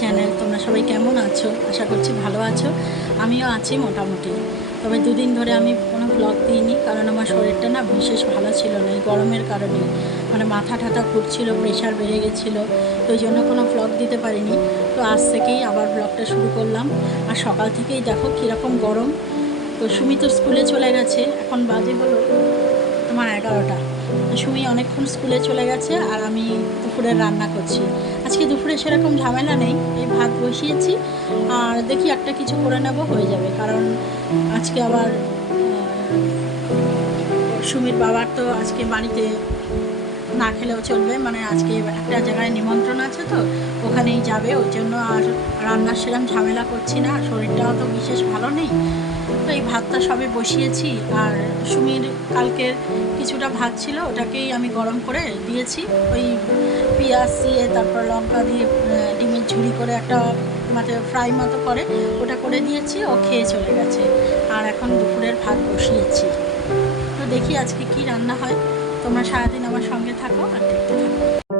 Channel. তোমরা সবাই কেমন আছো? আশা করছি ভালো আছো। আমিও আছি মোটামুটি। তবে দুদিন ধরে আমি কোনো ব্লগ দিইনি, কারণ আমার শরীরটা না বিশেষ ভালো ছিল না এই গরমের কারণে। মানে মাথা ঠাথা ঘুরছিল, প্রেশার বেড়ে গেছিলো, তো ওই জন্য কোনো ব্লগ দিতে পারিনি। তো আজ থেকেই আবার ব্লগটা শুরু করলাম। আর সকাল থেকেই দেখো কীরকম গরম। তো সুমি তো স্কুলে চলে গেছে, এখন বাজে হলো তোমার 11টা। সুমি অনেকক্ষণ স্কুলে চলে গেছে আর আমি দুপুরে রান্না করছি। আজকে দুপুরে সেরকম ঝামেলা নেই, এই ভাত বসিয়েছি আর দেখি একটা কিছু করে নেব, হয়ে যাবে। কারণ আজকে আবার সুমির বাবার তো আজকে বাড়িতে না খেলেও চলবে, মানে আজকে একটা জায়গায় নিমন্ত্রণ আছে, তো ওখানেই যাবে। ওই জন্য আর রান্নার সেরকম ঝামেলা করছি না, শরীরটাও তো বিশেষ ভালো নেই। তো এই ভাতটা সবে বসিয়েছি। আর সুমির কালকের কিছুটা ভাত ছিল, ওটাকেই আমি গরম করে দিয়েছি। ওই পেঁয়াজ দিয়ে তারপর লঙ্কা দিয়ে ডিমের ঝুড়ি করে একটা মানে ফ্রাই মতো করে ওটা করে দিয়েছি, ও খেয়ে চলে গেছে। আর এখন দুপুরের ভাত বসিয়েছি। তো দেখি আজকে কি রান্না হয়। তোমরা সারাদিন আমার সঙ্গে থাকো আর দেখতে থাকো।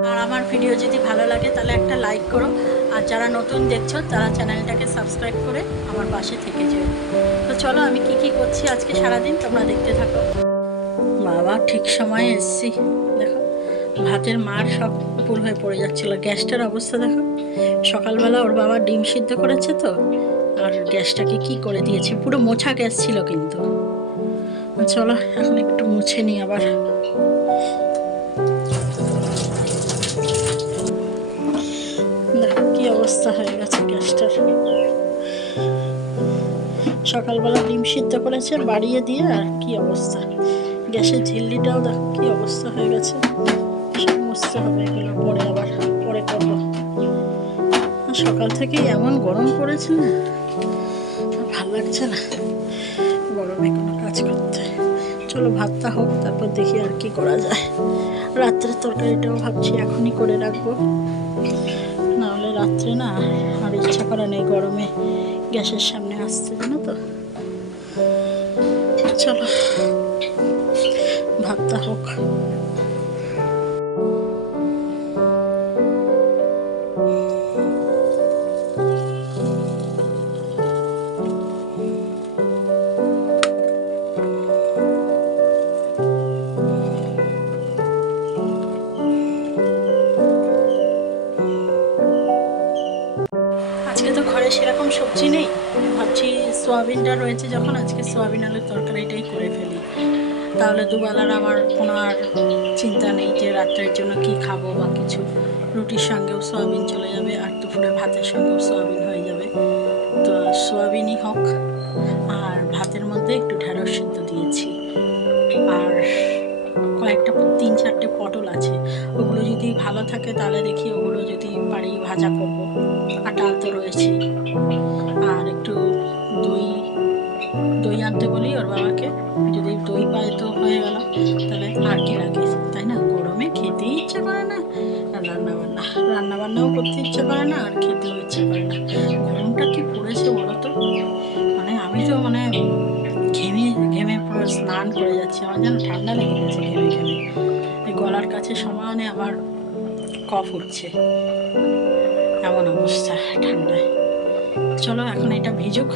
আর আমার ভিডিও যদি ভালো লাগে তাহলে একটা লাইক করো, আর যারা নতুন দেখছো তারা চ্যানেলটাকে সাবস্ক্রাইব করে আমার পাশে থেকে যেও। তো চলো আমি কি করছি আজকে সারাদিন তোমরা দেখতে থাকো। বাবা ঠিক সময়ে এসছি। দেখো ভাতের মার সব উপর হয়ে পড়ে যাচ্ছিল। গ্যাসটার অবস্থা দেখো, সকালবেলা ওর বাবা ডিম সিদ্ধ করেছে তো, আর গ্যাসটাকে কি করে দিয়েছে, পুরো মোছা গ্যাস ছিল কিন্তু। চলো এখন একটু মুছে নিই আবার। দেখো কি অবস্থা হয়ে গেছে গ্যাসটার। সকালবেলা ডিম সিদ্ধ করেছে বাড়িয়ে দিয়ে, আর কি অবস্থা। গ্যাসের ঝিল্লিটাও দেখো কি অবস্থা হয়ে গেছে। সব মুছতে হবে, এগুলো পরে আবার পরে করবো। সকাল থেকেই এমন গরম পড়েছে না, ভালো লাগছে না গরমে কোনো কাজ করতে। চলো ভাতটা হোক, তারপর দেখি আর কি করা যায়। রাত্রের তরকারিটাও ভাবছি এখনই করে রাখবো, নাহলে রাত্রে না আর ইচ্ছা করে নেই গরমে গ্যাসের সামনে আসতে, জানো তো। চলো ভাতটা হোক। আজকে তো ঘরে সেরকম সবজি নেই, ভাবছি সোয়াবিনটা রয়েছে যখন, আজকে সোয়াবিন আলুর তরকারিটাই করে ফেলি। তাহলে দুবেলার আমার কোনো আর চিন্তা নেই যে রাত্রের জন্য কি খাবো বা কিছু। রুটির সঙ্গেও সোয়াবিন চলে যাবে, আর দুপুরে ভাতের সঙ্গেও সোয়াবিন হয়ে যাবে। তো সোয়াবিনই হোক। আর ভাতের মধ্যে একটু ঢেঁড়স সিদ্ধ দিয়েছি, আর কয়েকটা 3-4টে পটল আছে, ওগুলো যদি ভালো থাকে তাহলে দেখি ওগুলো যদি পারি ভাজা করব। আর ডাল তো রয়েছে। আর একটু দই দই আনতে বলি ওর বাবাকে, যদি দই পায় তো হয়ে গেল, তাহলে আর কি লাগে, তাই না। গরমে খেতেই ইচ্ছে করে না, আর রান্নাবান্নাও করতে ইচ্ছে করে না, আর খেতেও ইচ্ছে করে না। গরমটা কি পড়েছে বলো তো, মানে আমি তো মানে ঘেমে ঘেমে পুরো স্নান করে যাচ্ছি। আমার যেন ঠান্ডা লেগে গেছে ঘেমে ঘেমে। এই গলার কাছে সমানে আমার কফ উঠছে, এমন অবস্থা ঠান্ডায়। চলো এখন এটা ভিজুক,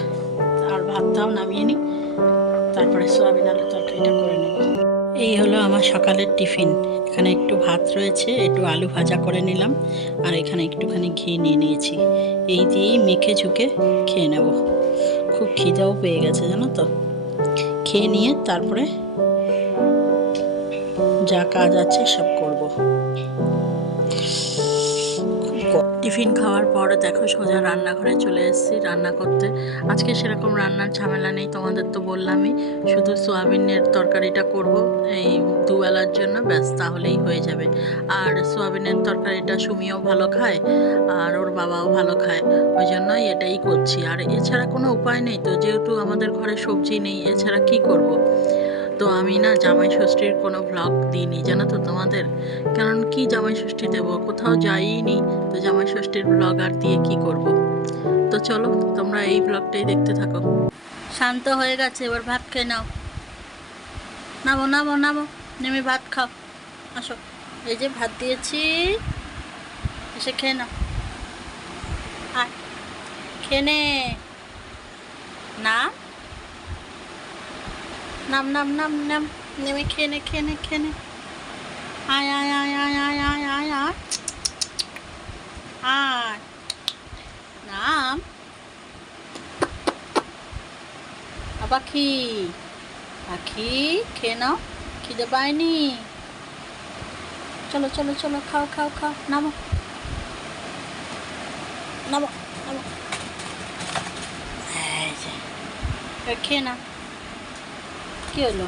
আর ভাতটাও নামিয়ে নিই, তারপরে সোয়াবিন আলুর তরকারিটা করে নেব। এই হলো আমার সকালের টিফিন। এখানে একটু ভাত রয়েছে, একটু আলু ভাজা করে নিলাম, আর এখানে একটুখানি ঘি নিয়ে নিয়েছি। এই দিয়েই মেখে ঝুঁকে খেয়ে নেব। খুব খিদেও পেয়ে গেছে জানো তো। খেয়ে নিয়ে তারপরে যা কাজ আছে সব করব। টিফিন খাওয়ার পরে দেখো সোজা রান্নাঘরে চলে এসেছি রান্না করতে। আজকে সেরকম রান্নার ঝামেলা নেই, তোমাদের তো বললামই। শুধু সোয়াবিনের তরকারিটা করব এই দুবেলার জন্য, ব্যাস তাহলেই হয়ে যাবে। আর সোয়াবিনের তরকারিটা সুমিও ভালো খায়, আর ওর বাবাও ভালো খায়, ওই জন্যই এটাই করছি। আর এছাড়া কোনো উপায় নেই তো, যেহেতু আমাদের ঘরে সবজি নেই, এছাড়া কি করব। তো আমি না জামাই ষষ্ঠীর কোনো ব্লগ দিইনি জানো তো তোমাদের, কারণ কি জামাই ষষ্ঠী দেবো, কোথাও যাইনি। তো জামাই ষষ্ঠীর ব্লগ আর দিয়ে কি করব। তো চলো তোমরা এই ব্লগটাই দেখতে থাকো। শান্ত হয়ে গেছে, এবার ভাত খেয়ে নাও। নামো নামো নামো, নেমে ভাত খাও, আসো। এই যে ভাত দিয়েছি, এসে খেয়ে নাও। আয় খেয়ে নে। নাম নাম নাম নাম নাম নেমে খেয়ে নে খেয়ে নে খেয়ে নে। আয় আয় আয় আয় আয় আয় আয় আয় আয় নাম পাখি পাখি খেয়ে নাও, খিদে পায়নি? চলো চলো চলো খাও খাও খাও, নামো নামো নামো। এই যে খেয়ে না, কি হলো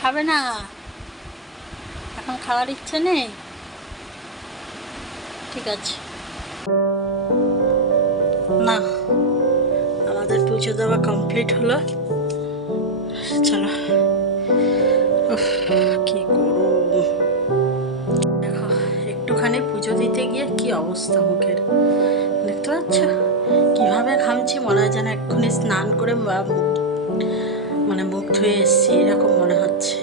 খাবে না? এখন খাওয়ার ইচ্ছে নেই? ঠিক আছে না, আমাদের পুজো দেওয়া কমপ্লিট হলো। চলো। উফ, কি গরম দেখো, একটুখানি পুজো দিতে গিয়ে কি অবস্থা মুখের, দেখতে পাচ্ছ কিভাবে ঘামছি? মনে হয় যেন এক্ষুনি স্নান করে মানে মুখ ধুয়ে এসছি এরকম মনে হচ্ছে।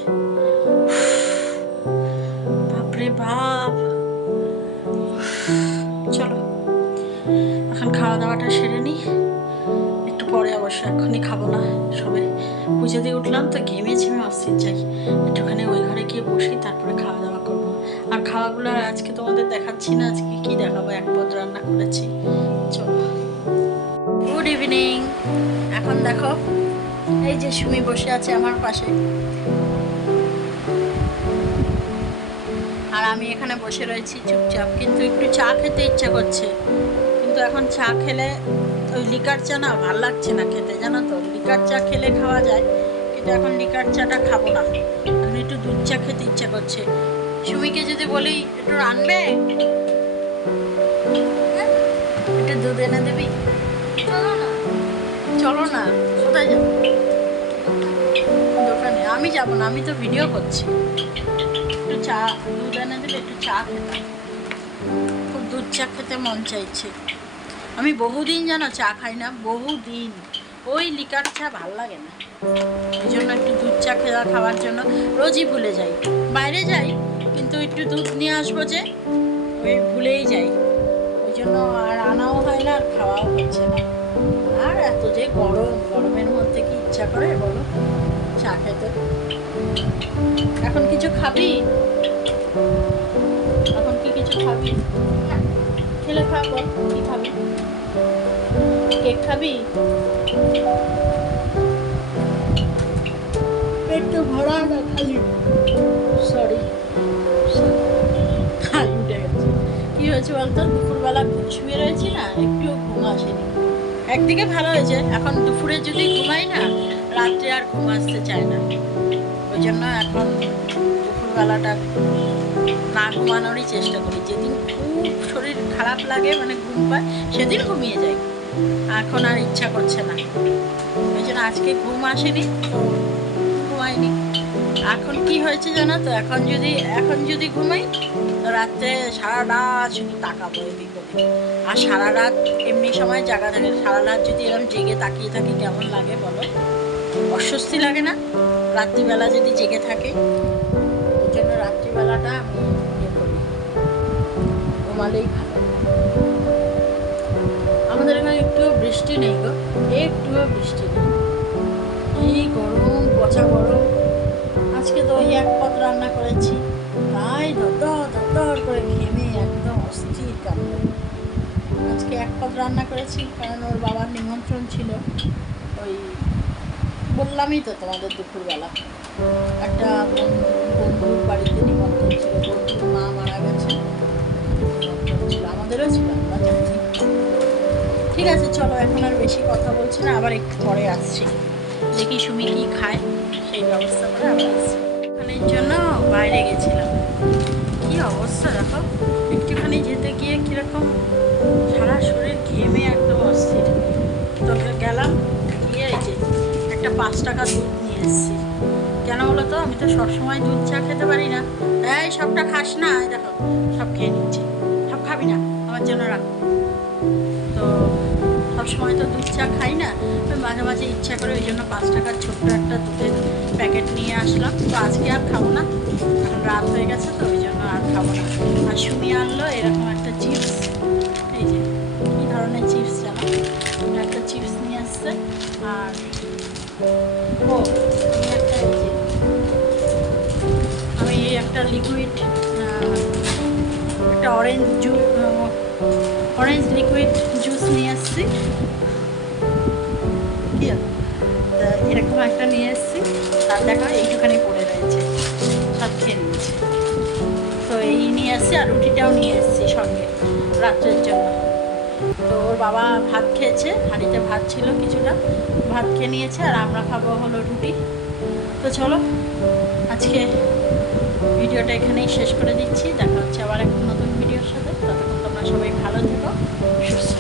বাপরে বাপ। চলো এখন খাওয়া দাওয়াটা সেরে নিই, একটু পরে অবশ্য, এক্ষুনি খাবো না। সবে পুজো দিয়ে উঠলাম তো ঘেমে ঝেমে অস্থির যাই, একটুখানি ওই ঘরে গিয়ে বসি, তারপরে খাওয়া দাওয়া করবো। আর খাওয়াগুলো আজকে তোমাদের দেখাচ্ছি না, আজকে কি দেখাবো, এক পদ রান্না করেছি। চলো। Good evening. এখন দেখো এই যে সুমি বসে আছে আমার পাশে, আর আমি এখানে বসে রয়েছি চুপচাপ, কিন্তু একটু চা খেতে ইচ্ছা করছে। কিন্তু এখন চা খেলে ওই লিকার চা না ভাল লাগছে না খেতে, জানো তো। লিকার চা খেলে খাওয়া যায়, কিন্তু এখন লিকার চাটা খাবো না, এখন একটু দুধ চা খেতে ইচ্ছা করছে। সুমিকে যদি বলি একটু আনবে, একটু দুধ এনে দিবি? চলো না, কোথায় যাবো? দোকানে? আমি যাবো না, আমি তো ভিডিও করছি। একটু চা দুধ এনে দিলে একটু চা খেতাম, খুব দুধ চা খেতে মন চাইছে। আমি বহুদিন জানো চা খাই না, বহুদিন। ওই লিকার চা ভাল লাগে না, ওই জন্য একটু দুধ চা খাওয়ার জন্য রোজই ভুলে যাই। বাইরে যাই কিন্তু একটু দুধ নিয়ে আসবো যে, ওই ভুলেই যাই, ওই জন্য আর আনাও হয় না আর খাওয়াও হচ্ছে না। আর এত যে গরম, গরমের মধ্যে কি ইচ্ছা করে বলো চা খেতে? এখন কিছু খাবি? এখন কি কিছু খাবি? খেলে খাবো। কি খাবি? কেক খাবি? পেট তো ভরা না, খালি সরি খালি উঠে গেছে। কি হয়েছে বলতো, দুপুরবেলা শুয়ে রয়েছি না, একটুও ঘুম আসেনি। একদিকে ভালো হয়েছে, এখন দুপুরে যদি ঘুমাই না, রাত্রে আর ঘুম আসতে চায় না। ওই জন্য এখন দুপুরবেলাটা না ঘুমানোরই চেষ্টা করি। যেদিন খুব শরীর খারাপ লাগে, মানে ঘুম পায়, সেদিন ঘুমিয়ে যাই। এখন আর ইচ্ছা করছে না, ওই জন্য আজকে ঘুম আসেনি, ঘুমাইনি। এখন কি হয়েছে জানো তো, এখন যদি ঘুমাই তো রাত্রে সারা রাত শুধু তাকাবো এদিক ওদিক। আর সারা রাত এমনি সময় জাগা থাকে, সারা রাত যদি এরকম জেগে তাকিয়ে থাকি কেমন লাগে বলো? অস্বস্তি লাগে না রাত্রিবেলা যদি জেগে থাকে? ওই জন্য রাত্রিবেলাটা আমি ইয়ে করি, ঘুমালেই ভালো। আমাদের এখানে একটুও বৃষ্টি নেই গো, একটুও বৃষ্টি নেই। এই গরম, পচা গরম। আজকে তো ওই এক পদ রান্না করেছি, তাই দর করে ঘেমে একদম অস্থির কাণ্ড। আজকে এক পদ রান্না করেছি, কারণ ওর বাবার নিমন্ত্রণ ছিল। ওই বললামই তো তোমাদের দুপুরবেলা একটা বন্ধুর বাড়িতে নিমন্ত্রণ ছিল, বন্ধুর মা মারা গেছে, নিমন্ত্রণ ছিল, আমাদেরও ছিল, আমরা জানি। ঠিক আছে চলো, এখন আর বেশি কথা বলছি না, আবার একটু পরে আসছি, দেখি সুমি কি খায়, সেই ব্যবস্থা করে আবার আসছি। ওখানের জন্য বাইরে গেছিলাম, কি অবস্থা দেখো, একটুখানি যেতে গিয়ে কীরকম সারা শরীর ঘেমে একদম অস্থির। তো গেলাম গিয়ে এই যে একটা 5 টাকা দুধ নিয়ে এসেছি। কেন বলো তো, আমি তো সবসময় দুধ চা খেতে পারি না। এই সবটা খাস না, দেখো সব খেয়ে নিচ্ছি। সব খাবি না, আমার জন্য রাখ। তো সবসময় তো দুধ চা খাই না, মাঝে মাঝে ইচ্ছা করে, ওই জন্য 5 টাকার ছোট্ট একটা দুধের প্যাকেট নিয়ে আসলাম। তো আজকে আর খাবো না, এখন রাত হয়ে গেছে তো ওই জন্য আর খাবো না। আর সুমি আনলো এরকম একটা চিপস, এই যে কী ধরনের চিপস লিকুইড, একটা অরেঞ্জ লিকুইড জুস নিয়ে এসেছি। কি তা এরকম একটা নিয়ে এসেছি, তার দেখা এইটুখানি পড়ে রয়েছে, সব খেয়ে নিয়েছি। তো এই নিয়ে এসেছি, আর রুটিটাও নিয়ে এসেছি সঙ্গে রাত্রের জন্য। তো ওর বাবা ভাত খেয়েছে, হাঁড়িতে ভাত ছিল কিছুটা, ভাত খেয়ে নিয়েছে, আর আমরা খাবো হলো রুটি। তো চলো আজকে ভিডিওটা এখানেই শেষ করে দিচ্ছি। দেখা হচ্ছে আবার একটা নতুন ভিডিওর সাথে। ততক্ষণ তোমরা সবাই ভালো থেকো, সুস্থ।